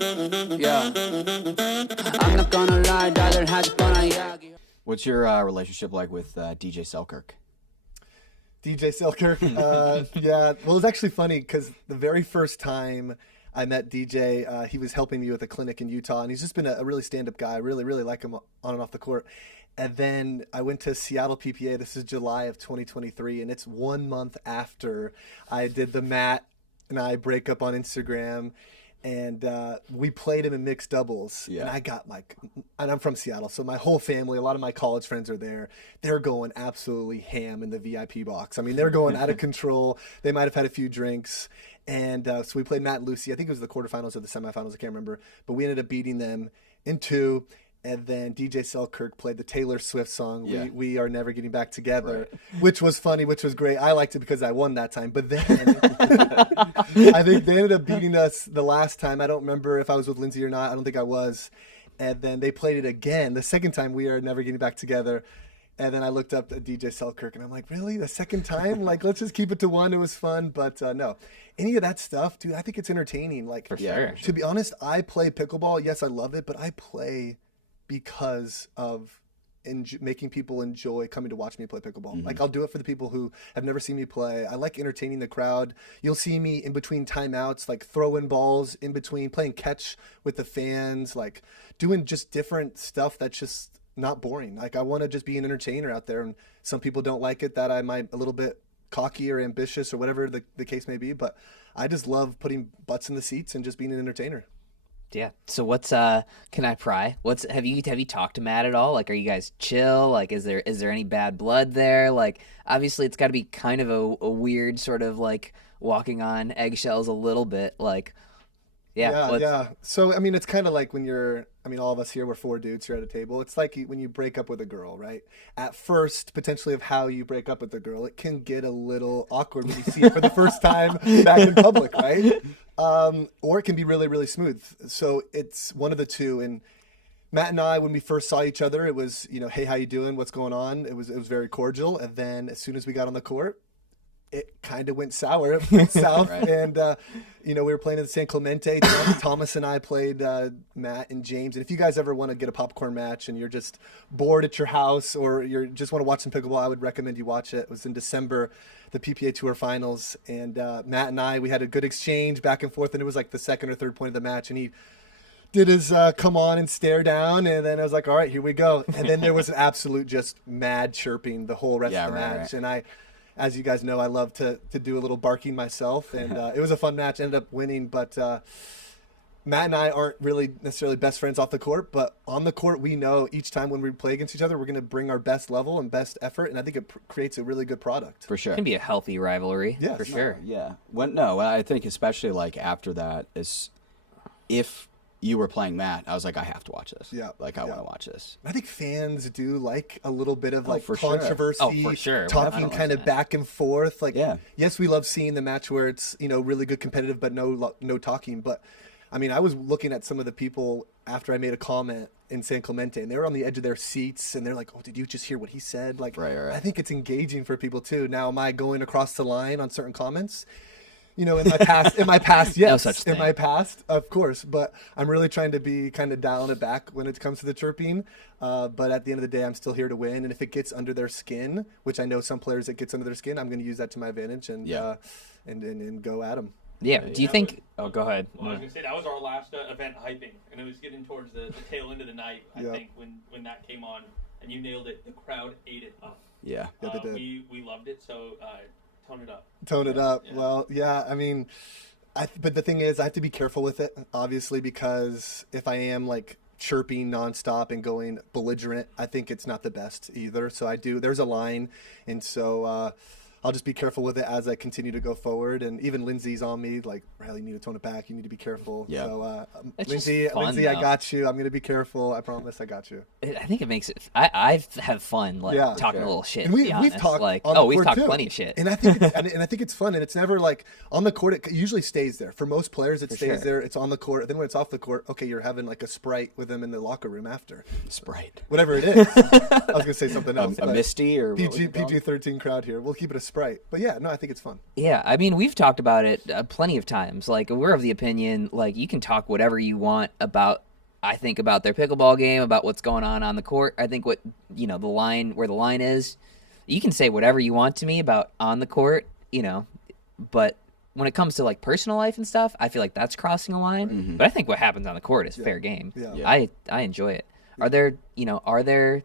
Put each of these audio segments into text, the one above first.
Yeah. I'm not gonna lie, rather had fun, yeah. What's your relationship like with DJ Selkirk? DJ Selkirk. Yeah, well, it was actually funny because the very first time I met DJ, he was helping me with a clinic in Utah, and he's just been a really stand-up guy. I really, really like him on and off the court. And then I went to Seattle PPA. This is July of 2023, and it's 1 month after I did the Matt and I breakup on Instagram. And we played him in mixed doubles. Yeah. And I got and I'm from Seattle, so my whole family, a lot of my college friends are there. They're going absolutely ham in the VIP box. I mean, they're going out of control. They might have had a few drinks. And so we played Matt and Lucy. I think it was the quarterfinals or the semifinals. I can't remember. But we ended up beating them in 2. And then DJ Selkirk played the Taylor Swift song, We Are Never Getting Back Together, which was funny, which was great. I liked it because I won that time. But then I think they ended up beating us the last time. I don't remember if I was with Lindsay or not. I don't think I was. And then they played it again. The second time, We Are Never Getting Back Together. And then I looked up at DJ Selkirk, and I'm like, really? The second time? Let's just keep it to 1. It was fun. But no, any of that stuff, dude, I think it's entertaining. For sure. To be honest, I play pickleball. Yes, I love it, but I play because of making people enjoy coming to watch me play pickleball. Mm-hmm. I'll do it for the people who have never seen me play. I like entertaining the crowd. You'll see me in between timeouts, throwing balls in between, playing catch with the fans, doing just different stuff that's just not boring. I want to just be an entertainer out there, and some people don't like it that I might a little bit cocky or ambitious or whatever the case may be, but I just love putting butts in the seats and just being an entertainer. Yeah. So what's can I pry? Have you talked to Matt at all? Are you guys chill? Is there any bad blood there? Obviously it's got to be kind of a weird sort of walking on eggshells a little bit. Yeah. So I mean, it's kind of like when all of us here, we're 4 dudes here at a table. It's like when you break up with a girl, right? At first, potentially of how you break up with a girl, it can get a little awkward when you see it for the first time back in public, right? Or it can be really, really smooth. So it's one of the two. And Matt and I, when we first saw each other, it was, hey, how you doing? What's going on? It was very cordial. And then as soon as we got on the court, it kind of went sour. It went south. Right. And, we were playing in the San Clemente. Thomas and I played Matt and James. And if you guys ever want to get a popcorn match and you're just bored at your house or you just want to watch some pickleball, I would recommend you watch it. It was in December, the PPA Tour Finals. And Matt and I, we had a good exchange back and forth. And it was the second or third point of the match. And he did his come on and stare down. And then I was like, all right, here we go. And then there was an absolute just mad chirping the whole rest of the match. Right. And as you guys know, I love to do a little barking myself, and it was a fun match. Ended up winning, but Matt and I aren't really necessarily best friends off the court, but on the court, we know each time when we play against each other, we're going to bring our best level and best effort, and I think it creates a really good product. For sure. It can be a healthy rivalry, yes. For sure. Yeah. I think especially after that is if you were playing Matt, I was like, I have to watch this. Yeah. I want to watch this. I think fans do like a little bit of for controversy, sure. For sure. Talking kind of back and forth. Yes, we love seeing the match where it's, really good competitive, but no talking. But I mean, I was looking at some of the people after I made a comment in San Clemente, and they were on the edge of their seats, and they're like, oh, did you just hear what he said? Right. I think it's engaging for people too. Now, am I going across the line on certain comments? In my past, yes. No such thing. In my past, of course. But I'm really trying to be kind of dialing it back when it comes to the chirping. But at the end of the day, I'm still here to win. And if it gets under their skin, which I know some players it gets under their skin, I'm going to use that to my advantage and go at them. Yeah. Do you think? Oh, go ahead. Well, I was going to say that was our last event hyping, and it was getting towards the tail end of the night. I think when that came on, and you nailed it. The crowd ate it up. Yeah. They did. We loved it. So. Tone it up. Yeah. Well, yeah, I mean, but the thing is, I have to be careful with it, obviously, because if I am chirping nonstop and going belligerent, I think it's not the best either. So there's a line. And so I'll just be careful with it as I continue to go forward. And even Lindsay's on me, Riley, you need to tone it back. You need to be careful. Yeah. So Lindsay, I got you. I'm going to be careful. I promise I got you. I think it makes it. I have fun talking a little shit. And we've talked we've talked plenty of shit. And I think it's fun, and it's never on the court. It usually stays there. For most players, it stays there. It's on the court. Then when it's off the court, okay, you're having a Sprite with them in the locker room after. Sprite. Whatever it is. I was going to say something else. A Misty or PG-13 crowd here. We'll keep it a Sprite. Sprite. But yeah, no, I think it's fun. Yeah, I mean, we've talked about it plenty of times. Like, we're of the opinion, like, you can talk whatever you want about, I think, about their pickleball game, about what's going on the court. I think what, you know, where the line is, you can say whatever you want to me about on the court, you know, but when it comes to, like, personal life and stuff, I feel like that's crossing a line. Mm-hmm. But I think what happens on the court is fair game. Yeah. I enjoy it. Are there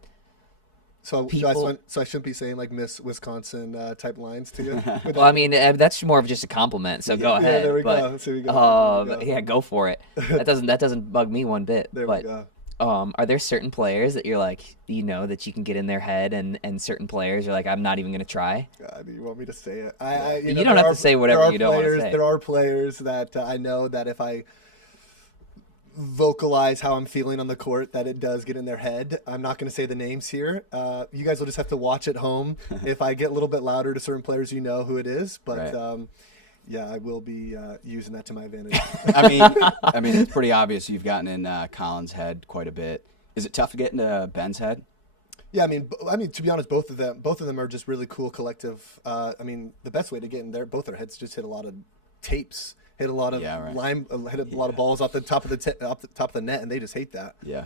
So, people... so I shouldn't be saying like Miss Wisconsin type lines to you. Well, I mean, that's more of just a compliment. So go ahead. There we go. So we go. Yeah, go for it. That doesn't bug me one bit. There but, we go. Are there certain players that you're like, you know, that you can get in their head, and certain players you're like, I'm not even gonna try? God, you want me to say it? You don't have to say whatever you don't want to say. There are players that I know that if I vocalize how I'm feeling on the court, that it does get in their head. I'm not going to say the names here. You guys will just have to watch at home. If I get a little bit louder to certain players, you know who it is. But right. Yeah, I will be using that to my advantage. I mean, it's pretty obvious you've gotten in Colin's head quite a bit. Is it tough to get into Ben's head? Yeah, I mean, to be honest, both of them are just really cool collective. I mean, the best way to get in there, both their heads just hit a lot of tapes. Hit a lot of hit a lot of balls off the top of the net, and they just hate that. Yeah.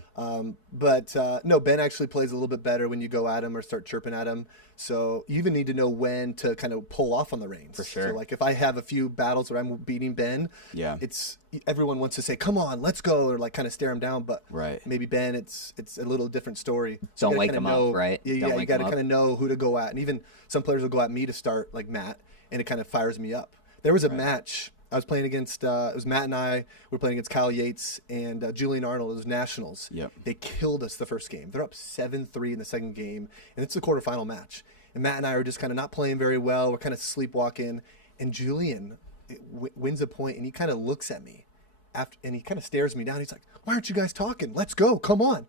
But no, Ben actually plays a little bit better when you go at him or start chirping at him. So you even need to know when to kind of pull off on the reins. For sure. So like if I have a few battles where I'm beating Ben, it's everyone wants to say, "Come on, let's go," or like kind of stare him down. But maybe Ben, it's a little different story. So don't wake him up, right? Yeah, you got to kind of know who to go at, and even some players will go at me to start, like Matt, and it kind of fires me up. There was a match. I was playing against, it was Matt and I were playing against Kyle Yates and Julian Arnold. It was Nationals. Yep. They killed us the first game. They're up 7-3 in the second game, and it's the quarterfinal match. And Matt and I are just kind of not playing very well. We're kind of sleepwalking. And Julian wins a point, and he kind of looks at me, and he kind of stares me down. He's like, "Why aren't you guys talking? Let's go. Come on."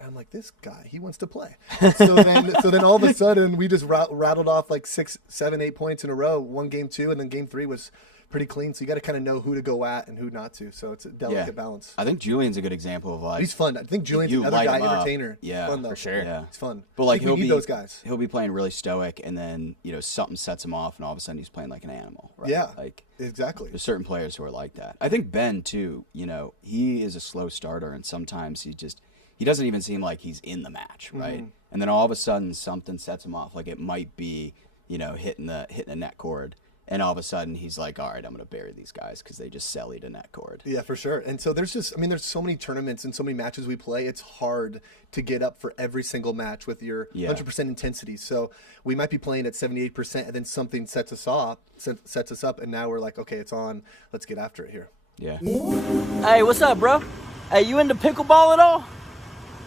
And I'm like, this guy, he wants to play. So then all of a sudden, we just rattled off like 6, 7, 8 points in a row. Won game 2, and then game 3 was pretty clean. So you got to kind of know who to go at and who not to. So it's a delicate balance. I think Julian's a good example of like. He's fun. I think Julian's another guy, entertainer. Yeah, fun, though. for sure. Yeah, it's fun. But like we need those guys. He'll be playing really stoic, and then something sets him off, and all of a sudden he's playing like an animal. Right? Yeah, like exactly. There's certain players who are like that. I think Ben too. He is a slow starter, and sometimes he doesn't even seem like he's in the match, right? Mm-hmm. And then all of a sudden something sets him off. Like it might be, hitting the net cord. And all of a sudden he's like, all right, I'm going to bury these guys because they just sellied a net cord. Yeah, for sure. And so there's so many tournaments and so many matches we play. It's hard to get up for every single match with your 100% intensity. So we might be playing at 78% and then something sets us up, and now we're like, okay, it's on. Let's get after it here. Yeah. Hey, what's up, bro? Hey, you into pickleball at all?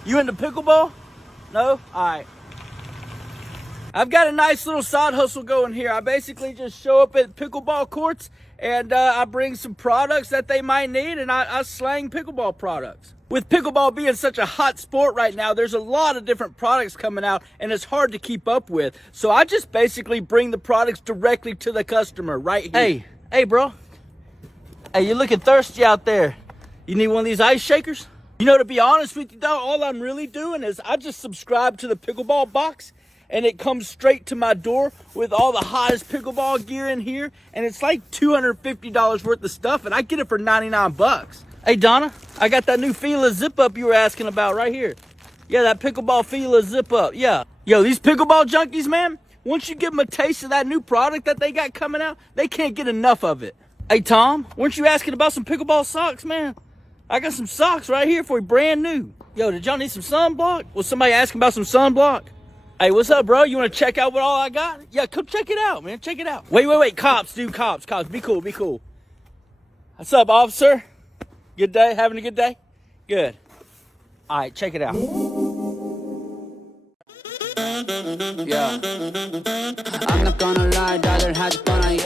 You into pickleball? No? All right. I've got a nice little side hustle going here. I basically just show up at pickleball courts and I bring some products that they might need, and I slang pickleball products. With pickleball being such a hot sport right now, there's a lot of different products coming out and it's hard to keep up with. So I just basically bring the products directly to the customer right here. Hey, bro. Hey, you're looking thirsty out there. You need one of these ice shakers? To be honest with you, though, all I'm really doing is I just subscribe to the pickleball box, and it comes straight to my door with all the hottest pickleball gear in here, and it's like $250 worth of stuff, and I get it for 99 bucks. Hey, Donna, I got that new Fila zip-up you were asking about right here. Yeah, that pickleball Fila zip-up, yeah. Yo, these pickleball junkies, man, once you give them a taste of that new product that they got coming out, they can't get enough of it. Hey, Tom, weren't you asking about some pickleball socks, man? I got some socks right here for you, brand new. Yo, did y'all need some sunblock? Was somebody asking about some sunblock? Hey, what's up, bro? You want to check out what all I got? Yeah, come check it out, man. Check it out. Wait. Cops, dude. Cops. Be cool. What's up, officer? Good day? Having a good day? Good. All right, check it out. Yeah. I'm not gonna lie, rather had fun.